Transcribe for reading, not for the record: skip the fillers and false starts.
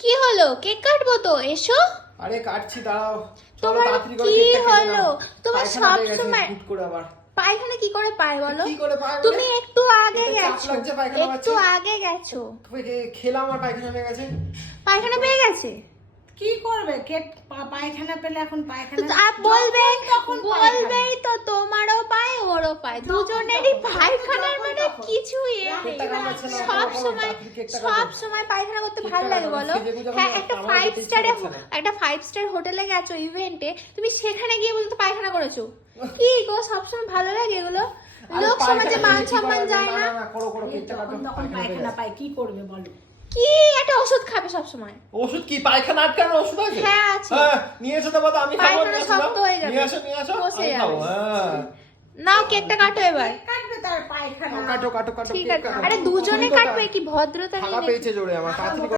কি হলো? কেক কাটবো তো, এসো। আরে কাটছি, দাঁড়াও। তোমার কি হলো? তোমার সব সময় হুট করে আবার পায়খানা কি করে পায় বলো? কি করে পায়? তুমি একটু আগে পেটে চাপ গেছো, লাগছে, পায়খানা একটু পাচ্ছে। আগে গেছো, খেলাম আর পায়খানা হয়ে গেছে। পায়খানা পেয়ে গেছে। কি করবে? পায়খানা পেলে এখন পায়খানা বলবেই তো, তোমারও পায় ওরও পায়, দুজনেরই পায়খানার মানে কিছুই নেই। সব সময় পায়খানা করতে ভালো লাগে বলো? হ্যাঁ, একটা ফাইভ স্টার হোটেলে গেছো ইভেন্টে, তুমি সেখানে গিয়ে বলতো পায়খানা করেছো। কি গো, সবসময় ভালো লাগে এগুলো? লোক সমাজে মান সম্মান যায় না। তখন পায়খানা পায়, কি করবে বলো? কি একটা ওষুধ খাবে সব সময়? ওষুধ কি পায়খানা আটকানোর ওষুধ আছে? হ্যাঁ আছে। নিয়ে এসো তো বাবা, আমি খাবো। পায়খানা শক্ত হয়ে যাবে, নিয়ে আসো বসে আমি খাবো। যাবে। নাও কেকটা কাটো এবার। কাটবে তার পায়খানা। কাটো ঠিক আছে, আরে দুজনে কাটবে, কি ভদ্রতা নেই টাকা নাকি? পেয়েছে জোরে আমার, তাড়াতাড়ি